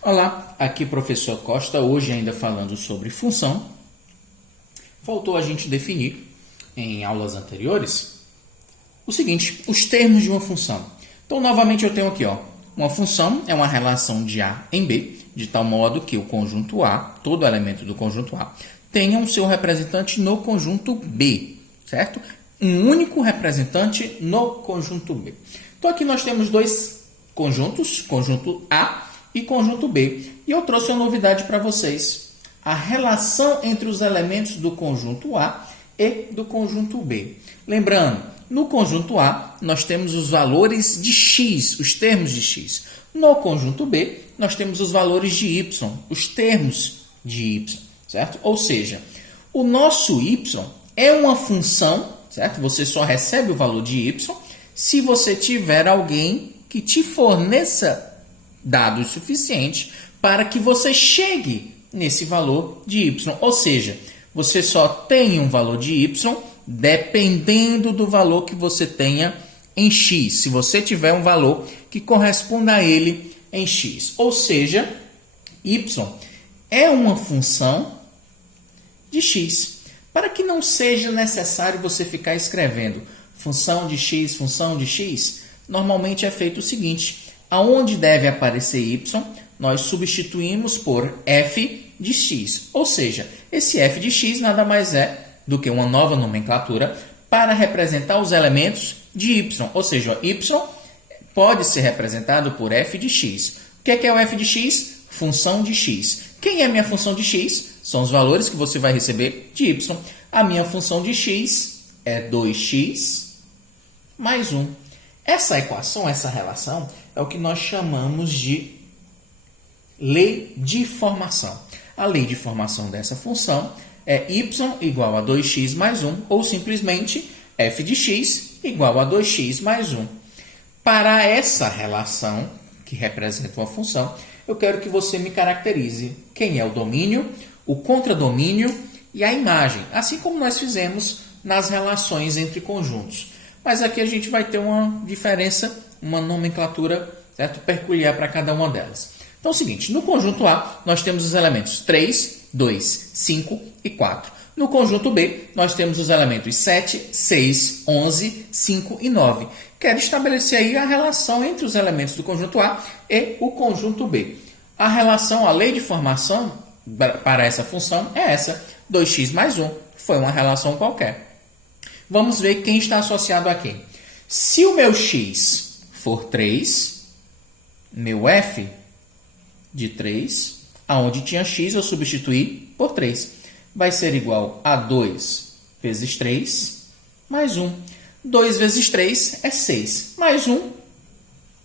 Olá, aqui professor Costa, hoje ainda falando sobre função. Faltou a gente definir, em aulas anteriores, o seguinte, os termos de uma função. Então, novamente eu tenho aqui, uma função é uma relação de A em B, de tal modo que o conjunto A, todo elemento do conjunto A, tenha um seu representante no conjunto B, certo? Um único representante no conjunto B. Então, aqui nós temos dois conjuntos, conjunto A e conjunto B. E eu trouxe uma novidade para vocês. A relação entre os elementos do conjunto A e do conjunto B. Lembrando, no conjunto A, nós temos os valores de x, os termos de x. No conjunto B, nós temos os valores de y, os termos de y, certo? Ou seja, o nosso y é uma função, certo? Você só recebe o valor de y se você tiver alguém que te forneça dados suficientes para que você chegue nesse valor de y. Ou seja, você só tem um valor de y dependendo do valor que você tenha em x. Se você tiver um valor que corresponda a ele em x. Ou seja, y é uma função de x. Para que não seja necessário você ficar escrevendo função de x, normalmente é feito o seguinte. Aonde deve aparecer y, nós substituímos por f de x. Ou seja, esse f de x nada mais é do que uma nova nomenclatura para representar os elementos de y. Ou seja, y pode ser representado por f de x. O que é o f de x? Função de x. Quem é minha função de x? São os valores que você vai receber de y. A minha função de x é 2x mais 1. Essa equação, essa relação, é o que nós chamamos de lei de formação. A lei de formação dessa função é y igual a 2x mais 1, ou simplesmente f de x igual a 2x mais 1. Para essa relação, que representa uma função, eu quero que você me caracterize quem é o domínio, o contradomínio e a imagem, assim como nós fizemos nas relações entre conjuntos. Mas aqui a gente vai ter uma diferença, uma nomenclatura, certo? Peculiar para cada uma delas. Então é o seguinte, no conjunto A nós temos os elementos 3, 2, 5 e 4. No conjunto B nós temos os elementos 7, 6, 11, 5 e 9. Quero estabelecer aí a relação entre os elementos do conjunto A e o conjunto B. A relação, a lei de formação para essa função é essa, 2x mais 1. Foi uma relação qualquer. Vamos ver quem está associado a quem. Se o meu x for 3, meu f de 3, aonde tinha x eu substituí por 3. Vai ser igual a 2 vezes 3 mais 1. 2 vezes 3 é 6. Mais 1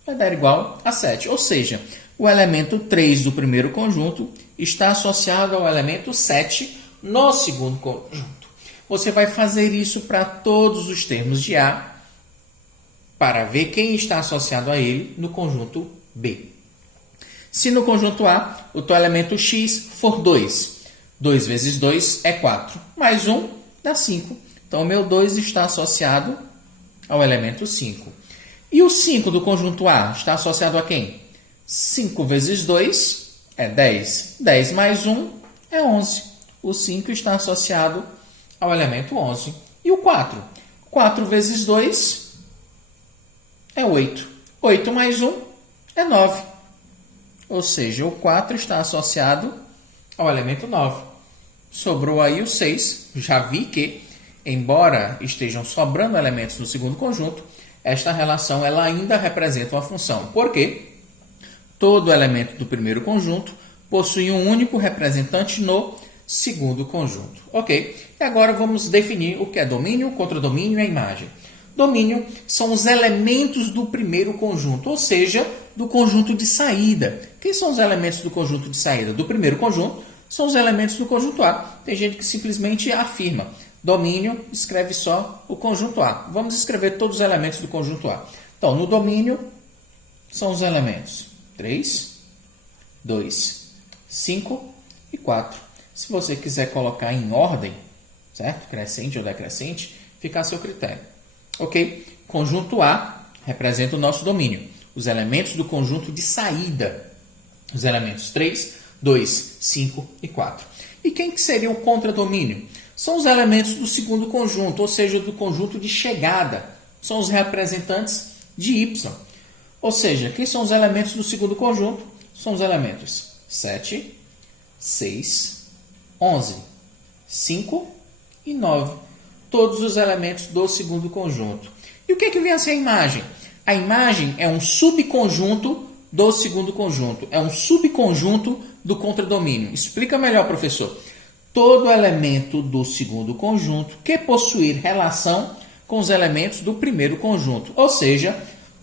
vai dar igual a 7. Ou seja, o elemento 3 do primeiro conjunto está associado ao elemento 7 no segundo conjunto. Você vai fazer isso para todos os termos de A para ver quem está associado a ele no conjunto B. Se no conjunto A o teu elemento x for 2, 2 vezes 2 é 4, mais 1 dá 5. Então, o meu 2 está associado ao elemento 5. E o 5 do conjunto A está associado a quem? 5 vezes 2 é 10. 10 mais 1 é 11. O 5 está associado ao elemento 11. E o 4? 4 vezes 2 é 8. 8 mais 1 é 9. Ou seja, o 4 está associado ao elemento 9. Sobrou aí o 6. Já vi que, embora estejam sobrando elementos no segundo conjunto, esta relação ela ainda representa uma função. Por quê? Todo elemento do primeiro conjunto possui um único representante no segundo conjunto. Ok? E agora vamos definir o que é domínio, contradomínio e a imagem. Domínio são os elementos do primeiro conjunto, ou seja, do conjunto de saída. Quem são os elementos do conjunto de saída? Do primeiro conjunto são os elementos do conjunto A. Tem gente que simplesmente afirma. Domínio escreve só o conjunto A. Vamos escrever todos os elementos do conjunto A. Então, no domínio são os elementos 3, 2, 5 e 4. Se você quiser colocar em ordem, certo? Crescente ou decrescente, fica a seu critério. Ok? Conjunto A representa o nosso domínio. Os elementos do conjunto de saída. Os elementos 3, 2, 5 e 4. E quem que seria o contradomínio? São os elementos do segundo conjunto, ou seja, do conjunto de chegada. São os representantes de y. Ou seja, quem são os elementos do segundo conjunto? São os elementos 7, 6, 11, 5 e 9. Todos os elementos do segundo conjunto. E o que é que vem a ser a imagem? A imagem é um subconjunto do segundo conjunto. É um subconjunto do contradomínio. Explica melhor, professor. Todo elemento do segundo conjunto que possuir relação com os elementos do primeiro conjunto. Ou seja,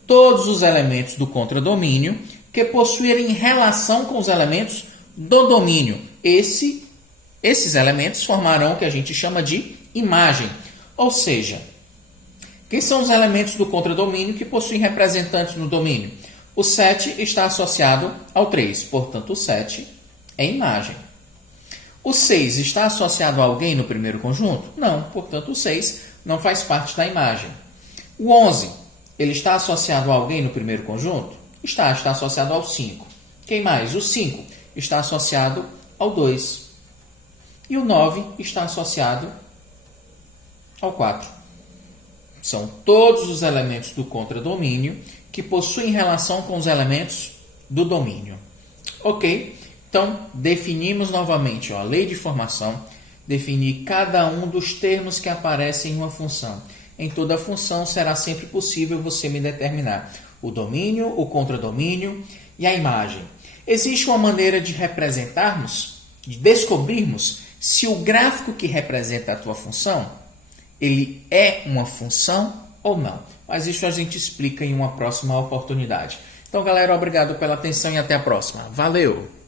todos os elementos do contradomínio que possuírem relação com os elementos do domínio. Esses elementos formarão o que a gente chama de imagem. Ou seja, quem são os elementos do contradomínio que possuem representantes no domínio? O 7 está associado ao 3, portanto o 7 é imagem. O 6 está associado a alguém no primeiro conjunto? Não, portanto o 6 não faz parte da imagem. O 11, ele está associado a alguém no primeiro conjunto? Está associado ao 5. Quem mais? O 5 está associado ao 2. E o 9 está associado ao 4. São todos os elementos do contradomínio que possuem relação com os elementos do domínio. Ok? Então, definimos novamente a lei de formação, definir cada um dos termos que aparecem em uma função. Em toda função será sempre possível você me determinar o domínio, o contradomínio e a imagem. Existe uma maneira de representarmos, de descobrirmos se o gráfico que representa a tua função, ele é uma função ou não. Mas isso a gente explica em uma próxima oportunidade. Então, galera, obrigado pela atenção e até a próxima. Valeu!